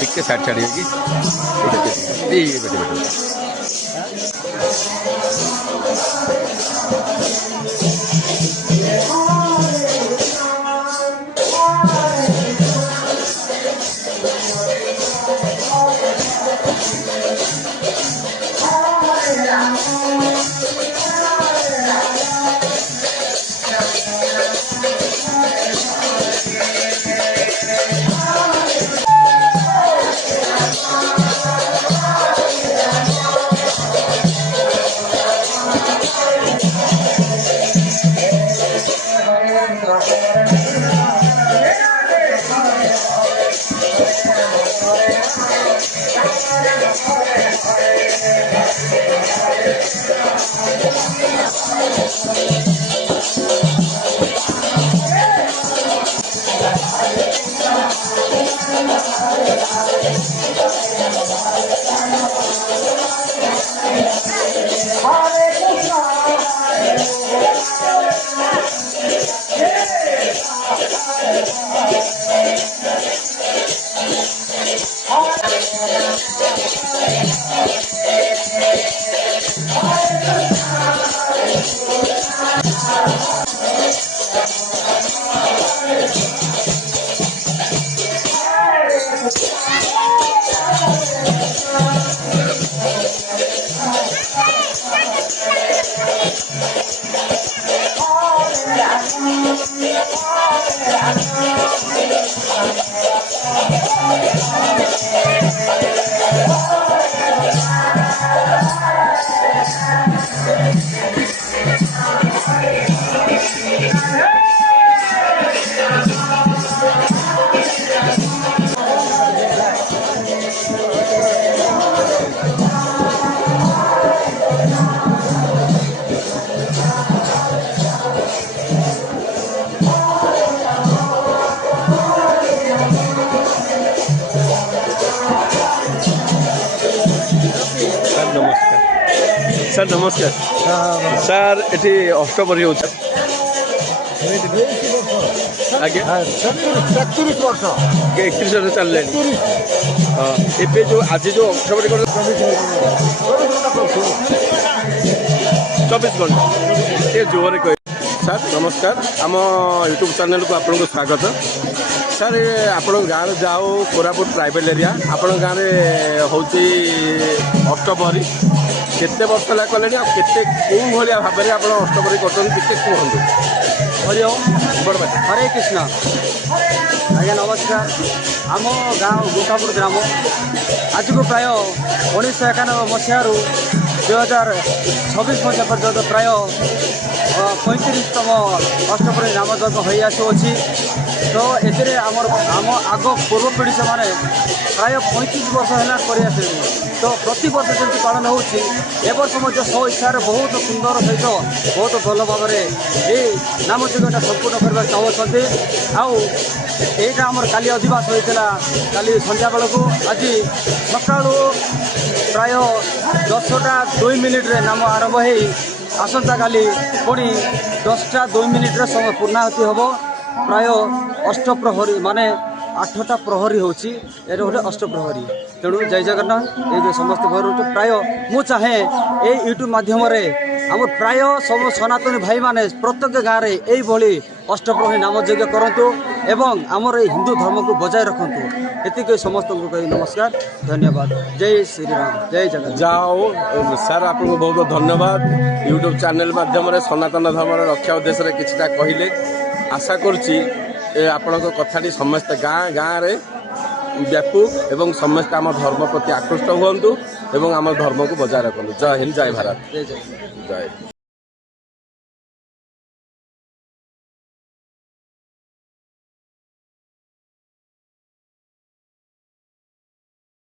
टिके साइड छाड़ी होगी ये बेटे बेटे सर नमस्कार सर ये अष्टपरी हो आगे 31 वर्ष 31 वर्ष चलने ए जो आज जो अष्टपरी कर 24 घंटा ये जोर कह सर नमस्कार आम यूट्यूब चैनल को आपको स्वागत सर आपण गाँव जाओ कोरापुट ट्राइबल एरिया आपण गाँव में हूँ अष्टपरी केते वर्ष ला कले केते कौ भाया भाव में आप अष्टपरी कर कहतु हरि ओम हरे कृष्ण आज्ञा नमस्कार आम गाँव गोकापुर ग्राम आज को प्राय 1991 मसीह 2026 मसीहा पर्यंत प्राय 35तम अष्टपरी नामजप हो आसुच्छी तो ये आम आग पूर्व पीढ़ी से मैंने प्राय 35 वर्ष है कर तो प्रति वर्ष जमी पालन होवर्ष मध्य स्व इच्छा बहुत सुंदर सहित बहुत भल भाव ये नामजज्ञटा संपूर्ण करने चाहते आईटा आमर काली अधिवास होता काली संध्या बेलू आज सका प्राय 10टा 2 मिनिट्रे नाम आरंभ हो आसंता काली पुणी 10टा 2 मिनिट्रे समय पूर्णाहुति हम प्राय अष्टप्रहरी माने ଆଠଟା ପ୍ରହରୀ ହେଉଛି ଏଇଟା ଗୋଟେ ଅଷ୍ଟପ୍ରହରୀ। ତେଣୁ ଜୟ ଜଗନ୍ନାଥ ଏଇ ଯେଉଁ ସମସ୍ତ ଘର ପ୍ରାୟ ମୁଁ ଚାହେଁ ଏଇ ୟୁଟ୍ୟୁବ୍ ମାଧ୍ୟମରେ ଆମର ପ୍ରାୟ ସବୁ ସନାତନୀ ଭାଇମାନେ ପ୍ରତ୍ୟେକ ଗାଁରେ ଏଇଭଳି ଅଷ୍ଟପ୍ରହରୀ ନାମ ଯଜ୍ଞ କରନ୍ତୁ ଏବଂ ଆମର ଏଇ ହିନ୍ଦୁ ଧର୍ମକୁ ବଜାୟ ରଖନ୍ତୁ। ଏତିକି ସମସ୍ତଙ୍କୁ କହି ନମସ୍କାର, ଧନ୍ୟବାଦ। ଜୟ ଶ୍ରୀରାମ, ଜୟ ଜଗନ୍ନାଥ। ଯାହା ହଉ ସାର୍ ଆପଣଙ୍କୁ ବହୁତ ବହୁତ ଧନ୍ୟବାଦ। ୟୁଟ୍ୟୁବ୍ ଚ୍ୟାନେଲ୍ ମାଧ୍ୟମରେ ସନାତନ ଧର୍ମର ରକ୍ଷା ଉଦ୍ଦେଶ୍ୟରେ କିଛିଟା କହିଲେ। ଆଶା କରୁଛି ଆପଣଙ୍କ କଥାଟି ସମସ୍ତେ ଗାଁରେ ବ୍ୟାପୁ ଏବଂ ସମସ୍ତେ ଆମ ଧର୍ମ ପ୍ରତି ଆକୃଷ୍ଟ ହୁଅନ୍ତୁ ଏବଂ ଆମ ଧର୍ମକୁ ବଜାୟ ରଖନ୍ତୁ। ଜୟ ହିନ୍ଦ, ଜୟ ଭାରତ, ଜୟ ଜଗନ୍ନାଥ। ଜୟ।